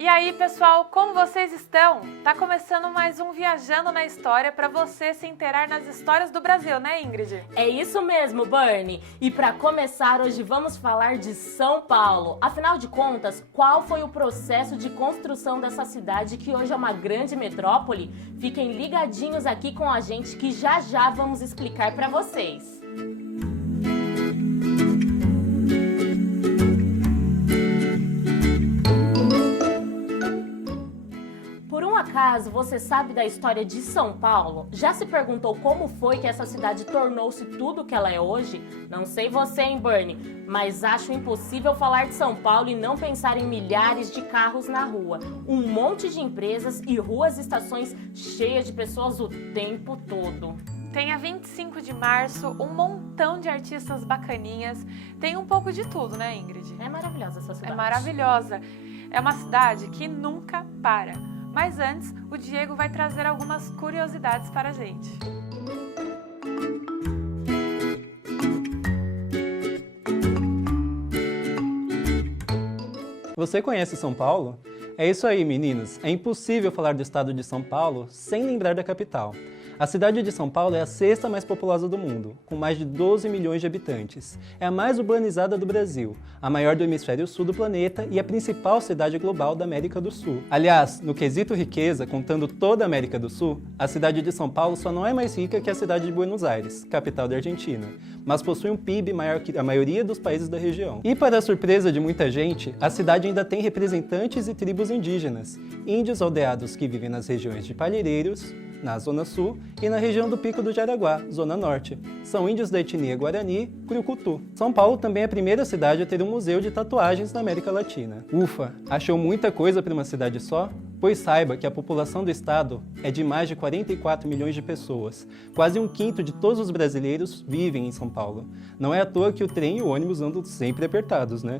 E aí, pessoal, como vocês estão? Tá começando mais um Viajando na História para você se inteirar nas histórias do Brasil, né, Ingrid? É isso mesmo, Bernie. E para começar, hoje vamos falar de São Paulo. Afinal de contas, qual foi o processo de construção dessa cidade que hoje é uma grande metrópole? Fiquem ligadinhos aqui com a gente que já já vamos explicar para vocês. Acaso você sabe da história de São Paulo? Já se perguntou como foi que essa cidade tornou-se tudo o que ela é hoje? Não sei você, hein, Bernie, mas acho impossível falar de São Paulo e não pensar em milhares de carros na rua, um monte de empresas e ruas e estações cheias de pessoas o tempo todo. Tem a 25 de março, um montão de artistas bacaninhas, tem um pouco de tudo, né, Ingrid? É maravilhosa essa cidade. É maravilhosa. É uma cidade que nunca para. Mas antes, o Diego vai trazer algumas curiosidades para a gente. Você conhece São Paulo? É isso aí, meninos. É impossível falar do estado de São Paulo sem lembrar da capital. A cidade de São Paulo é a sexta mais populosa do mundo, com mais de 12 milhões de habitantes. É a mais urbanizada do Brasil, a maior do hemisfério sul do planeta e a principal cidade global da América do Sul. Aliás, no quesito riqueza, contando toda a América do Sul, a cidade de São Paulo só não é mais rica que a cidade de Buenos Aires, capital da Argentina, mas possui um PIB maior que a maioria dos países da região. E para a surpresa de muita gente, a cidade ainda tem representantes e tribos indígenas, índios aldeados que vivem nas regiões de Palheireiros, na Zona Sul, e na região do Pico do Jaraguá, Zona Norte. São índios da etnia Guarani, Crucutu. São Paulo também é a primeira cidade a ter um museu de tatuagens na América Latina. Ufa, achou muita coisa para uma cidade só? Pois saiba que a população do estado é de mais de 44 milhões de pessoas. Quase um quinto de todos os brasileiros vivem em São Paulo. Não é à toa que o trem e o ônibus andam sempre apertados, né?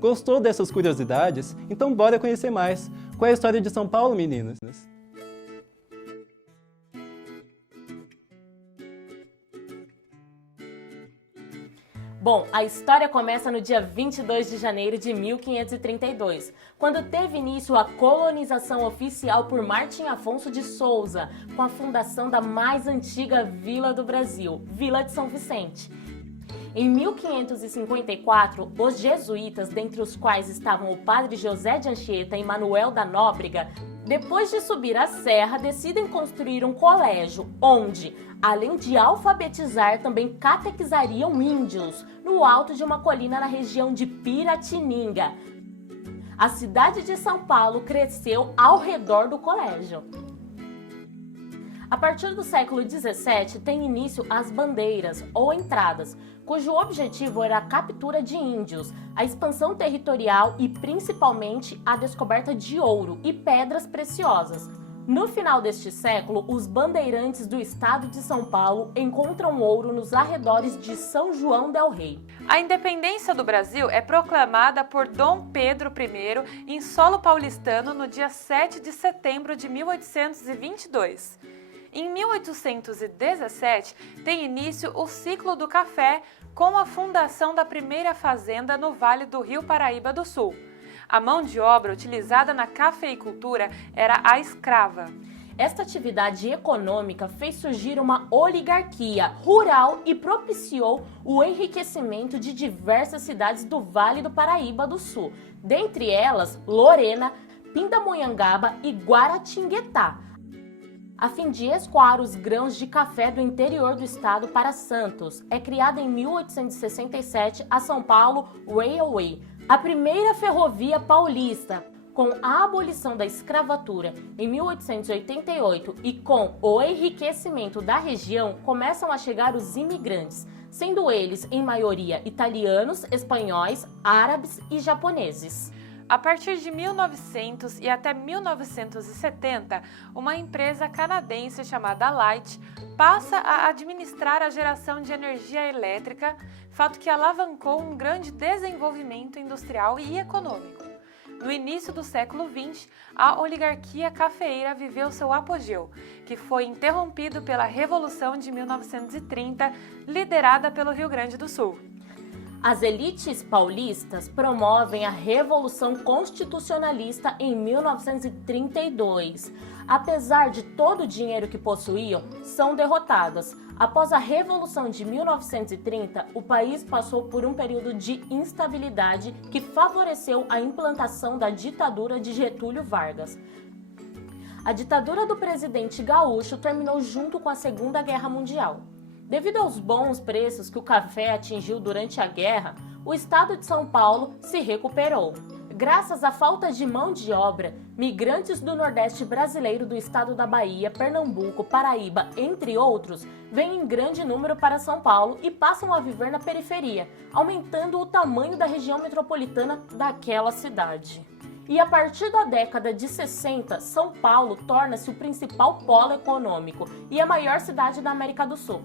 Gostou dessas curiosidades? Então bora conhecer mais. Qual é a história de São Paulo, meninas? Bom, a história começa no dia 22 de janeiro de 1532, quando teve início a colonização oficial por Martim Afonso de Souza, com a fundação da mais antiga vila do Brasil, Vila de São Vicente. Em 1554, os jesuítas, dentre os quais estavam o padre José de Anchieta e Manuel da Nóbrega, depois de subir a serra, decidem construir um colégio, onde, além de alfabetizar, também catequizariam índios, no alto de uma colina na região de Piratininga. A cidade de São Paulo cresceu ao redor do colégio. A partir do século XVII, tem início as bandeiras, ou entradas, cujo objetivo era a captura de índios, a expansão territorial e, principalmente, a descoberta de ouro e pedras preciosas. No final deste século, os bandeirantes do estado de São Paulo encontram ouro nos arredores de São João del Rei. A independência do Brasil é proclamada por Dom Pedro I em solo paulistano no dia 7 de setembro de 1822. Em 1817, tem início o ciclo do café com a fundação da primeira fazenda no Vale do Rio Paraíba do Sul. A mão de obra utilizada na cafeicultura era a escrava. Esta atividade econômica fez surgir uma oligarquia rural e propiciou o enriquecimento de diversas cidades do Vale do Paraíba do Sul, dentre elas Lorena, Pindamonhangaba e Guaratinguetá, a fim de escoar os grãos de café do interior do estado para Santos. É criada em 1867 a São Paulo Railway, a primeira ferrovia paulista. Com a abolição da escravatura em 1888 e com o enriquecimento da região, começam a chegar os imigrantes, sendo eles, em maioria, italianos, espanhóis, árabes e japoneses. A partir de 1900 e até 1970, uma empresa canadense chamada Light passa a administrar a geração de energia elétrica, fato que alavancou um grande desenvolvimento industrial e econômico. No início do século XX, a oligarquia cafeeira viveu seu apogeu, que foi interrompido pela Revolução de 1930, liderada pelo Rio Grande do Sul. As elites paulistas promovem a Revolução Constitucionalista em 1932. Apesar de todo o dinheiro que possuíam, são derrotadas. Após a Revolução de 1930, o país passou por um período de instabilidade que favoreceu a implantação da ditadura de Getúlio Vargas. A ditadura do presidente gaúcho terminou junto com a Segunda Guerra Mundial. Devido aos bons preços que o café atingiu durante a guerra, o estado de São Paulo se recuperou. Graças à falta de mão de obra, migrantes do Nordeste brasileiro do estado da Bahia, Pernambuco, Paraíba, entre outros, vêm em grande número para São Paulo e passam a viver na periferia, aumentando o tamanho da região metropolitana daquela cidade. E a partir da década de 60, São Paulo torna-se o principal polo econômico e a maior cidade da América do Sul.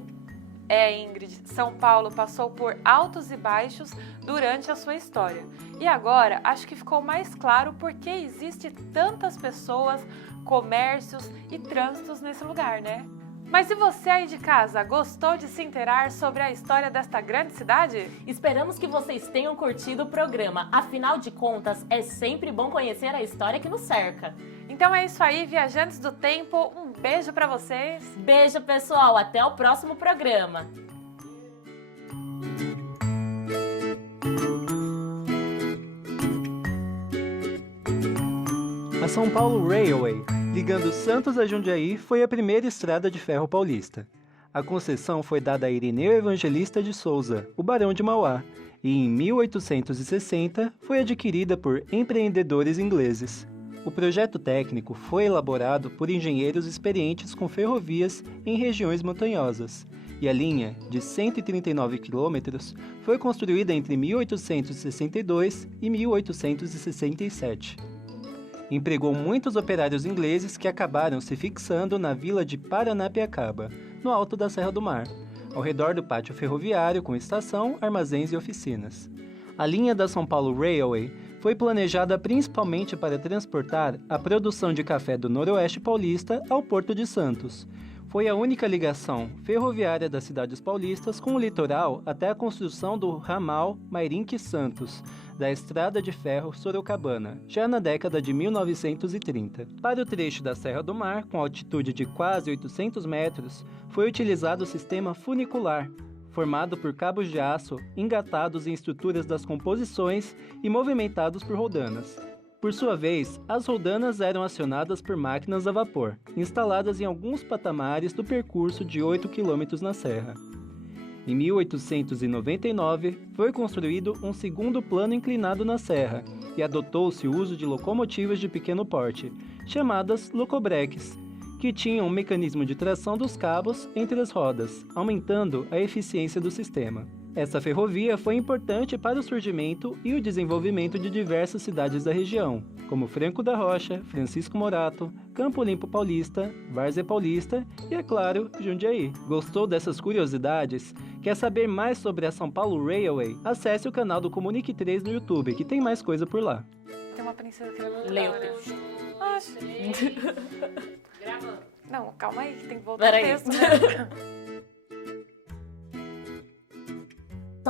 Ingrid, São Paulo passou por altos e baixos durante a sua história. E agora, acho que ficou mais claro por que existe tantas pessoas, comércios e trânsitos nesse lugar, né? Mas e você aí de casa, gostou de se inteirar sobre a história desta grande cidade? Esperamos que vocês tenham curtido o programa. Afinal de contas, é sempre bom conhecer a história que nos cerca. Então é isso aí, viajantes do tempo. Um beijo pra vocês. Beijo, pessoal. Até o próximo programa. A São Paulo Railway, ligando Santos a Jundiaí, foi a primeira estrada de ferro paulista. A concessão foi dada a Irineu Evangelista de Souza, o Barão de Mauá, e em 1860 foi adquirida por empreendedores ingleses. O projeto técnico foi elaborado por engenheiros experientes com ferrovias em regiões montanhosas, e a linha, de 139 quilômetros, foi construída entre 1862 e 1867. Empregou muitos operários ingleses que acabaram se fixando na vila de Paranapiacaba, no alto da Serra do Mar, ao redor do pátio ferroviário com estação, armazéns e oficinas. A linha da São Paulo Railway foi planejada principalmente para transportar a produção de café do Noroeste Paulista ao Porto de Santos. Foi a única ligação ferroviária das cidades paulistas com o litoral até a construção do ramal Mairinque-Santos, da Estrada de Ferro Sorocabana, já na década de 1930. Para o trecho da Serra do Mar, com altitude de quase 800 metros, foi utilizado o sistema funicular, formado por cabos de aço engatados em estruturas das composições e movimentados por roldanas. Por sua vez, as roldanas eram acionadas por máquinas a vapor, instaladas em alguns patamares do percurso de 8 km na serra. Em 1899, foi construído um segundo plano inclinado na serra e adotou-se o uso de locomotivas de pequeno porte, chamadas locobreques, que tinham um mecanismo de tração dos cabos entre as rodas, aumentando a eficiência do sistema. Essa ferrovia foi importante para o surgimento e o desenvolvimento de diversas cidades da região, como Franco da Rocha, Francisco Morato, Campo Limpo Paulista, Várzea Paulista e, é claro, Jundiaí. Gostou dessas curiosidades? Quer saber mais sobre a São Paulo Railway? Acesse o canal do Comunique 3 no YouTube, que tem mais coisa por lá. Tem uma princesa querendo Leu. Gravando. Não, calma aí, que tem que voltar o Peraí. texto, né?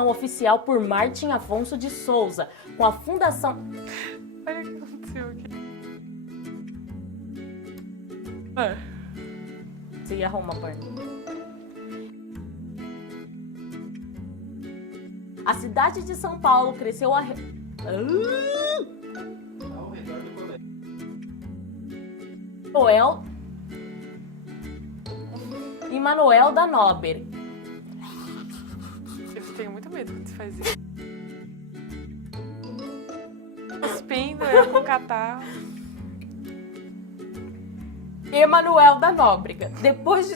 Oficial por Martim Afonso de Souza, com a fundação... Olha o que aconteceu aqui. Se arruma, pai. A cidade de São Paulo cresceu ao redor do colégio. E Manuel da Nóbrega. Eu tenho muito medo quando você faz isso. Cuspindo, eu com catarro. Emanuel da Nóbrega. Depois de...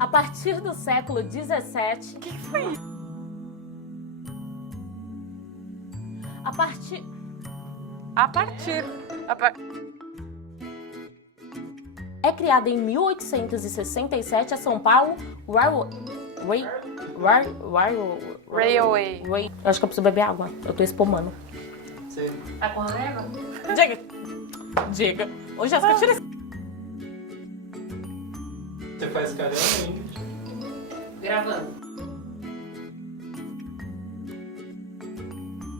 A partir do século XVII... O que foi isso? É criada em 1867 a São Paulo Railway. Eu acho que eu preciso beber água. Eu tô espumando. Sim. Vai com água? Diga. Hoje as tira esse... Você faz caramba, hein? Gravando.